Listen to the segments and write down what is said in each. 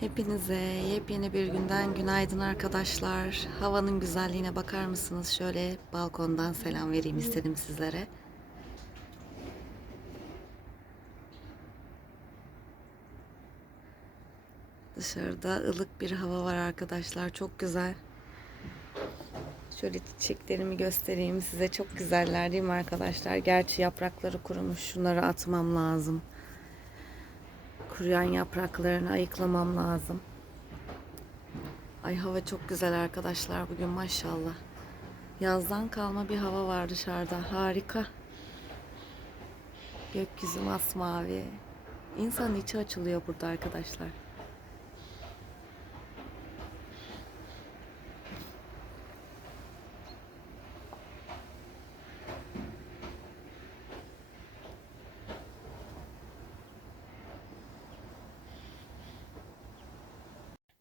Hepinize yepyeni bir günden günaydın arkadaşlar. Havanın güzelliğine bakar mısınız? Şöyle balkondan selam vereyim istedim sizlere. Dışarıda ılık bir hava var arkadaşlar. Çok güzel. Şöyle çiçeklerimi göstereyim size. Çok güzeller değil mi arkadaşlar? Gerçi yaprakları kurumuş. Şunları atmam lazım. Kuruyan yapraklarını ayıklamam lazım. Ay hava çok güzel arkadaşlar bugün maşallah. Yazdan kalma bir hava var dışarıda. Harika. Gökyüzü masmavi. İnsanın içi açılıyor burada arkadaşlar.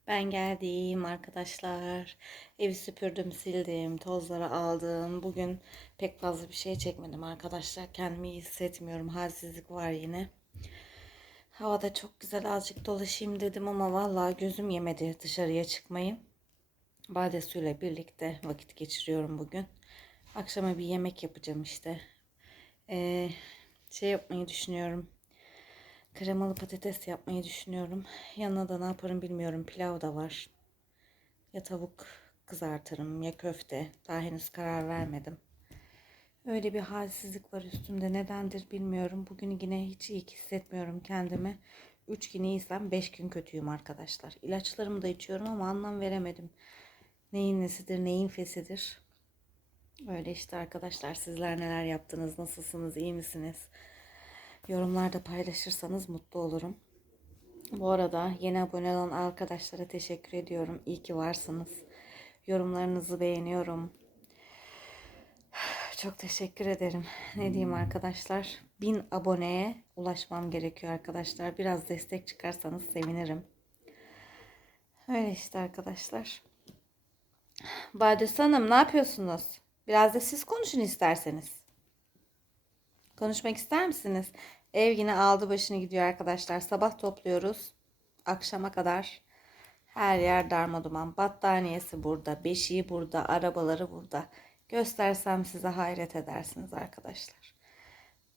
Ben geldim arkadaşlar. Evi süpürdüm, sildim, tozları aldım. Bugün pek fazla bir şey çekmedim arkadaşlar. Kendimi iyi hissetmiyorum. Halsizlik var yine. Havada çok güzel azıcık dolaşayım dedim ama vallahi gözüm yemedi dışarıya çıkmayı. Bade suyla birlikte vakit geçiriyorum bugün. Akşama bir yemek yapacağım işte. Ee, şey yapmayı düşünüyorum. Kremalı patates yapmayı düşünüyorum. Yanına da ne yaparım bilmiyorum. Pilav da var. Ya tavuk kızartırım ya köfte. Daha henüz karar vermedim. Öyle bir halsizlik var üstümde. Nedendir bilmiyorum. Bugün yine hiç iyi hissetmiyorum kendimi. 3 gün iyiysem 5 gün kötüyüm arkadaşlar. İlaçlarımı da içiyorum ama anlam veremedim. Neyin nesidir, neyin fesidir. Öyle işte arkadaşlar. Sizler neler yaptınız? Nasılsınız? iyi misiniz? Yorumlarda paylaşırsanız mutlu olurum. Bu arada yeni abone olan arkadaşlara teşekkür ediyorum. İyi ki varsınız. Yorumlarınızı beğeniyorum. Çok teşekkür ederim. Ne diyeyim arkadaşlar? Bin aboneye ulaşmam gerekiyor arkadaşlar. Biraz destek çıkarsanız sevinirim. Öyle işte arkadaşlar. Bades Hanım ne yapıyorsunuz? Biraz da siz konuşun isterseniz. Konuşmak ister misiniz? Ev yine aldı başını gidiyor arkadaşlar. Sabah topluyoruz. Akşama kadar her yer darmaduman. Battaniyesi burada, beşiği burada, arabaları burada. Göstersem size hayret edersiniz arkadaşlar.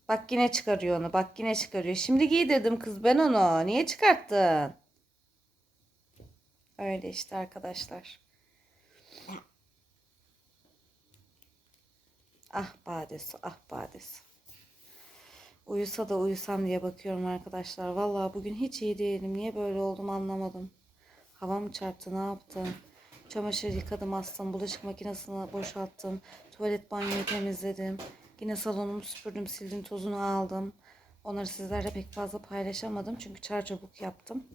Bak yine çıkarıyor onu. Bak yine çıkarıyor. Şimdi giy dedim kız ben onu. Niye çıkarttın? Öyle işte arkadaşlar. Ah badesi, ah badesi. Uyusa da uyusam diye bakıyorum arkadaşlar. Vallahi bugün hiç iyi değilim. Niye böyle oldum anlamadım. Hava mı çarptı ne yaptım? Çamaşır yıkadım astım. Bulaşık makinesini boşalttım. Tuvalet banyoyu temizledim. Yine salonumu süpürdüm sildim tozunu aldım. Onları sizlerle pek fazla paylaşamadım. Çünkü çarçabuk yaptım.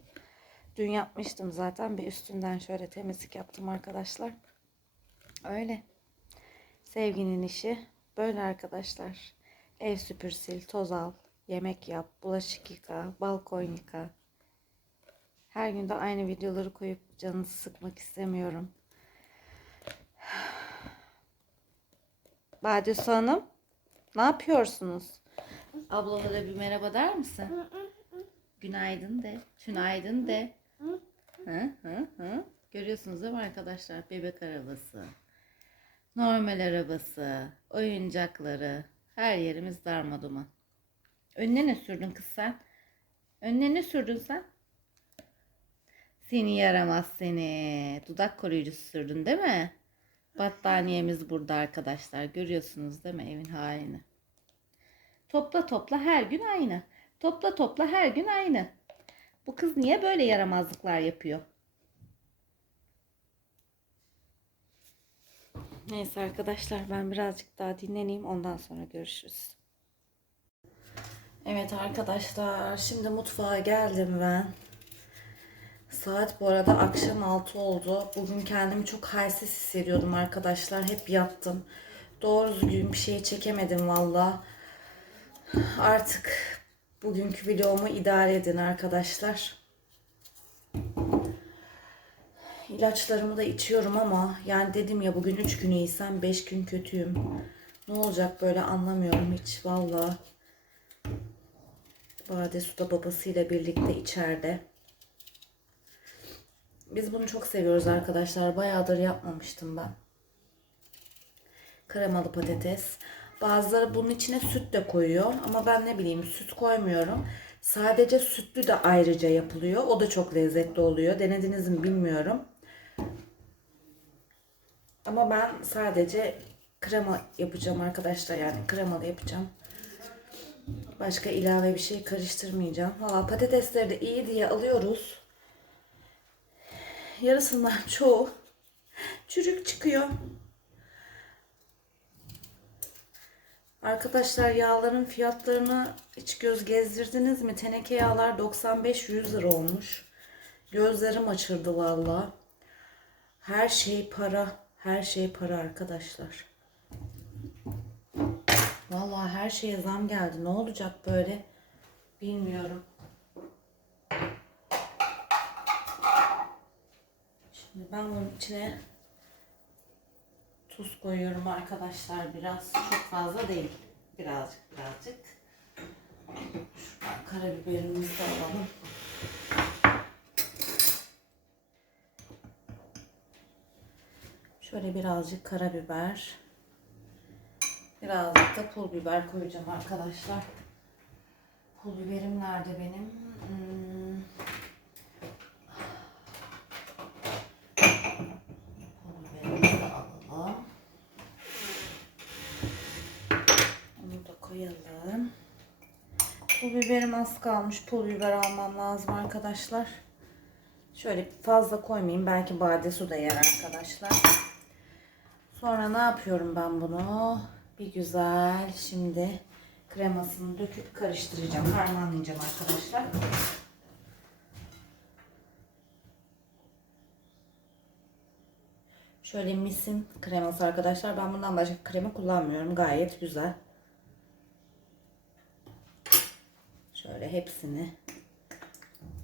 Dün yapmıştım zaten. Bir üstünden şöyle temizlik yaptım arkadaşlar. Öyle. Sevginin işi böyle arkadaşlar. Ev süpür sil, toz al, yemek yap, bulaşık yıka, balkon yıka. Her gün de aynı videoları koyup canınızı sıkmak istemiyorum. Badisu Hanım, ne yapıyorsunuz? Ablalara bir merhaba der misin? Günaydın de, tünaydın de. Hı hı hı. Görüyorsunuz değil mi arkadaşlar? Bebek arabası, normal arabası, oyuncakları, her yerimiz darmaduman. Önüne ne sürdün kız sen? Önüne ne sürdün sen? Seni yaramaz seni. Dudak koruyucusu sürdün değil mi? Battaniyemiz burada arkadaşlar. Görüyorsunuz değil mi evin halini? Topla topla her gün aynı. Topla topla her gün aynı. Bu kız niye böyle yaramazlıklar yapıyor? Neyse arkadaşlar ben birazcık daha dinleneyim ondan sonra görüşürüz. Evet arkadaşlar şimdi mutfağa geldim ben. Saat bu arada akşam 6 oldu. Bugün kendimi çok halsiz hissediyordum arkadaşlar. Hep yattım. Doğru düzgün bir şey çekemedim valla. Artık bugünkü videomu idare edin arkadaşlar. İlaçlarımı da içiyorum ama yani dedim ya bugün 3 gün iyiysem 5 gün kötüyüm. Ne olacak böyle anlamıyorum hiç valla. Bade Suda babasıyla birlikte içeride. Biz bunu çok seviyoruz arkadaşlar. Bayağıdır yapmamıştım ben. Kremalı patates. Bazıları bunun içine süt de koyuyor. Ama ben ne bileyim süt koymuyorum. Sadece sütlü de ayrıca yapılıyor. O da çok lezzetli oluyor. Denediniz mi bilmiyorum. Ama ben sadece krema yapacağım arkadaşlar. Yani kremalı yapacağım. Başka ilave bir şey karıştırmayacağım. Valla patatesleri de iyi diye alıyoruz. Yarısından çoğu çürük çıkıyor. Arkadaşlar yağların fiyatlarını hiç göz gezdirdiniz mi? Teneke yağlar 95-100 lira olmuş. Gözlerim açıldı valla. Her şey para. Her şey para arkadaşlar. Vallahi her şeye zam geldi. Ne olacak böyle? Bilmiyorum. Şimdi ben bunun içine tuz koyuyorum arkadaşlar. Biraz çok fazla değil. Birazcık birazcık. Şuradan karabiberimizi de alalım. Şöyle birazcık karabiber. Birazcık da pul biber koyacağım arkadaşlar. Pul biberim nerede benim? Hmm. Pul biberimizi alalım. Onu da koyalım. Pul biberim az kalmış. Pul biber almam lazım arkadaşlar. Şöyle fazla koymayayım. Belki bade su da yer arkadaşlar. Sonra ne yapıyorum ben bunu? Bir güzel şimdi kremasını döküp karıştıracağım. Harmanlayacağım arkadaşlar. Şöyle misin kreması arkadaşlar. Ben bundan başka krema kullanmıyorum. Gayet güzel. Şöyle hepsini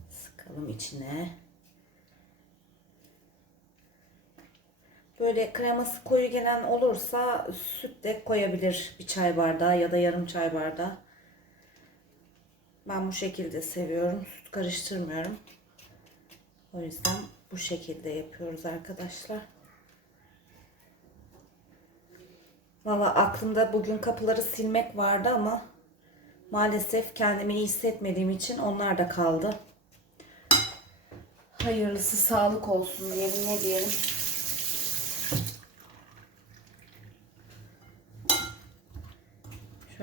sıkalım içine. Böyle kreması koyu gelen olursa süt de koyabilir bir çay bardağı ya da yarım çay bardağı. Ben bu şekilde seviyorum. Süt karıştırmıyorum. O yüzden bu şekilde yapıyoruz arkadaşlar. Valla aklımda bugün kapıları silmek vardı ama maalesef kendimi iyi hissetmediğim için onlar da kaldı. Hayırlısı sağlık olsun diyelim ne diyelim.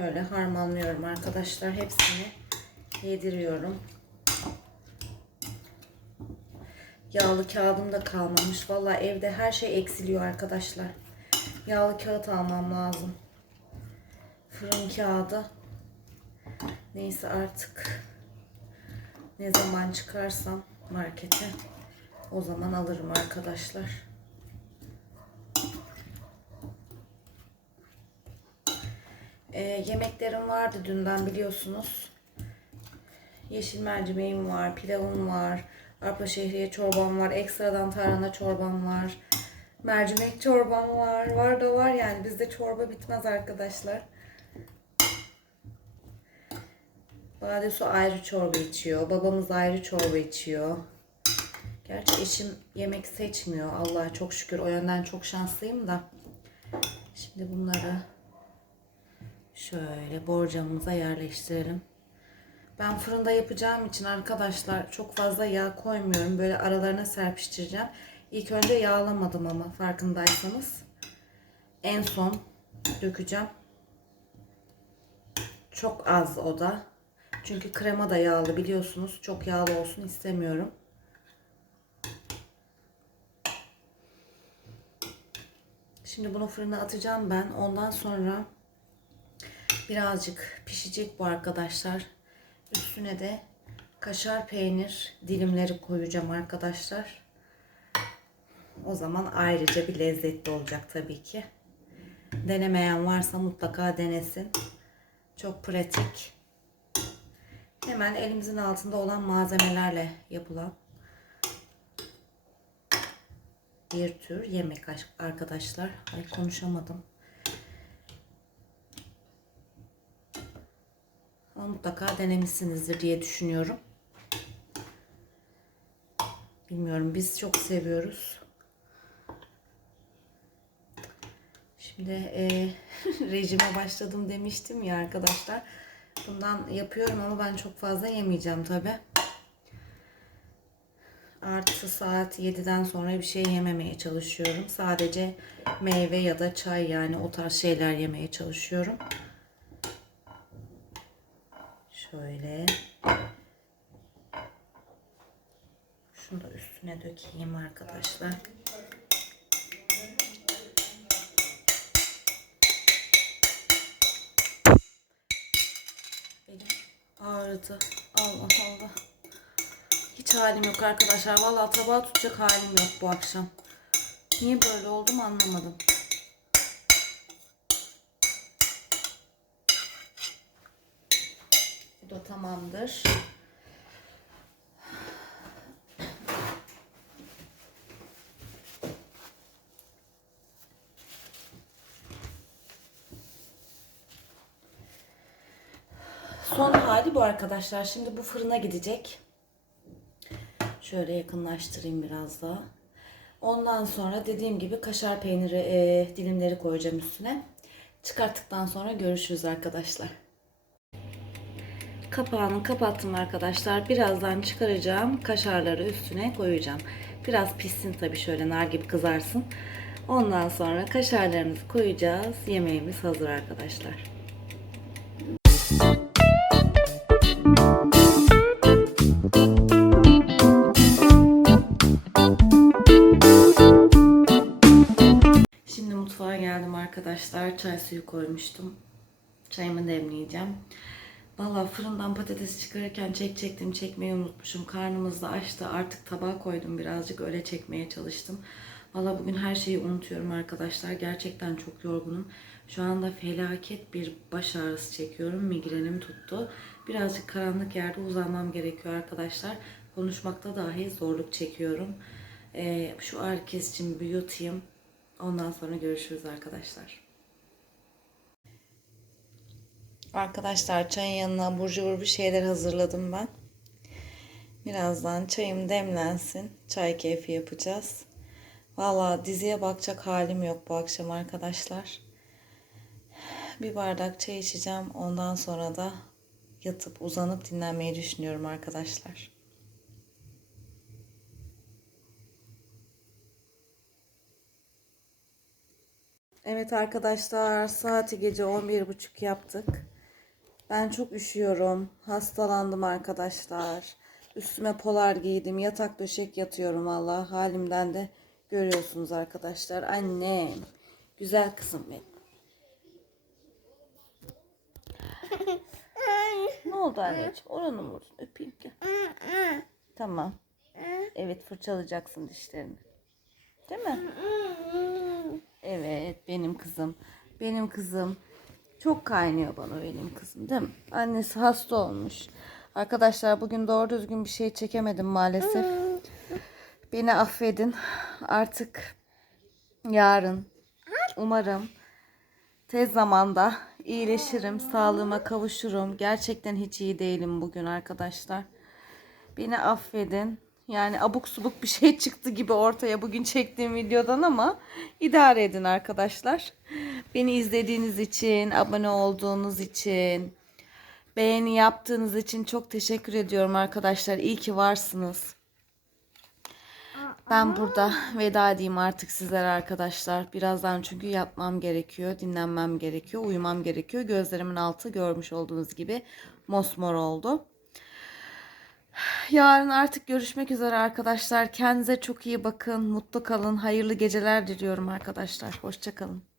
Şöyle harmanlıyorum arkadaşlar. Hepsini yediriyorum. Yağlı kağıdım da kalmamış. Valla evde her şey eksiliyor arkadaşlar. Yağlı kağıt almam lazım. Fırın kağıdı. Neyse artık ne zaman çıkarsam markete o zaman alırım arkadaşlar. Ee, yemeklerim vardı dünden biliyorsunuz. Yeşil mercimeğim var, pilavım var, arpa şehriye çorbam var, ekstradan tarhana çorbam var. Mercimek çorbam var. Var da var yani bizde çorba bitmez arkadaşlar. Bade su ayrı çorba içiyor. Babamız ayrı çorba içiyor. Gerçi eşim yemek seçmiyor. Allah'a çok şükür. O yönden çok şanslıyım da. Şimdi bunları şöyle borcamımıza yerleştirelim. Ben fırında yapacağım için arkadaşlar çok fazla yağ koymuyorum. Böyle aralarına serpiştireceğim. İlk önce yağlamadım ama farkındaysanız. En son dökeceğim. Çok az o da. Çünkü krema da yağlı biliyorsunuz. Çok yağlı olsun istemiyorum. Şimdi bunu fırına atacağım ben. Ondan sonra birazcık pişecek bu arkadaşlar. Üstüne de kaşar peynir dilimleri koyacağım arkadaşlar. O zaman ayrıca bir lezzetli olacak tabii ki. Denemeyen varsa mutlaka denesin. Çok pratik. Hemen elimizin altında olan malzemelerle yapılan bir tür yemek arkadaşlar. Ay konuşamadım. Mutlaka denemişsinizdir diye düşünüyorum. Bilmiyorum biz çok seviyoruz. Şimdi e, rejime başladım demiştim ya arkadaşlar. Bundan yapıyorum ama ben çok fazla yemeyeceğim tabi. Artı saat 7'den sonra bir şey yememeye çalışıyorum. Sadece meyve ya da çay yani o tarz şeyler yemeye çalışıyorum. Şöyle. Şunu da üstüne dökeyim arkadaşlar. Elim ağrıdı. Allah Allah. Hiç halim yok arkadaşlar. Vallahi tabağı tutacak halim yok bu akşam. Niye böyle oldum anlamadım. Da tamamdır. Son hali bu arkadaşlar. Şimdi bu fırına gidecek. Şöyle yakınlaştırayım biraz daha. Ondan sonra dediğim gibi kaşar peyniri e, dilimleri koyacağım üstüne. Çıkarttıktan sonra görüşürüz arkadaşlar. Kapağını kapattım arkadaşlar. Birazdan çıkaracağım. Kaşarları üstüne koyacağım. Biraz pişsin tabii şöyle nar gibi kızarsın. Ondan sonra kaşarlarımızı koyacağız. Yemeğimiz hazır arkadaşlar. Geldim arkadaşlar. Çay suyu koymuştum. Çayımı demleyeceğim. Valla fırından patates çıkarırken çek çektim çekmeyi unutmuşum. Karnımız da açtı. Artık tabağa koydum birazcık öyle çekmeye çalıştım. Valla bugün her şeyi unutuyorum arkadaşlar. Gerçekten çok yorgunum. Şu anda felaket bir baş ağrısı çekiyorum. Migrenim tuttu. Birazcık karanlık yerde uzanmam gerekiyor arkadaşlar. Konuşmakta dahi zorluk çekiyorum. Ee, şu ağrı kesicimi bir yutayım. Ondan sonra görüşürüz arkadaşlar. Arkadaşlar çayın yanına abur cubur bir şeyler hazırladım ben. Birazdan çayım demlensin. Çay keyfi yapacağız. Valla diziye bakacak halim yok bu akşam arkadaşlar. Bir bardak çay içeceğim. Ondan sonra da yatıp uzanıp dinlenmeyi düşünüyorum arkadaşlar. Evet arkadaşlar saati gece 11.30 yaptık. Ben çok üşüyorum. Hastalandım arkadaşlar. Üstüme polar giydim. Yatak döşek yatıyorum valla. Halimden de görüyorsunuz arkadaşlar. Annem. Güzel kızım benim. ne oldu anneciğim? Oranı mı vurdun? Öpeyim gel. Tamam. Evet fırçalayacaksın dişlerini. Değil mi? Evet benim kızım. Benim kızım. Çok kaynıyor bana benim kızım değil mi? Annesi hasta olmuş. Arkadaşlar bugün doğru düzgün bir şey çekemedim maalesef. Beni affedin. Artık yarın umarım tez zamanda iyileşirim. Sağlığıma kavuşurum. Gerçekten hiç iyi değilim bugün arkadaşlar. Beni affedin. Yani abuk subuk bir şey çıktı gibi ortaya bugün çektiğim videodan ama idare edin arkadaşlar. Beni izlediğiniz için, abone olduğunuz için, beğeni yaptığınız için çok teşekkür ediyorum arkadaşlar. İyi ki varsınız. Ben burada veda edeyim artık sizlere arkadaşlar. Birazdan çünkü yatmam gerekiyor, dinlenmem gerekiyor, uyumam gerekiyor. Gözlerimin altı görmüş olduğunuz gibi mosmor oldu. Yarın artık görüşmek üzere arkadaşlar. Kendinize çok iyi bakın. Mutlu kalın. Hayırlı geceler diliyorum arkadaşlar. Hoşçakalın.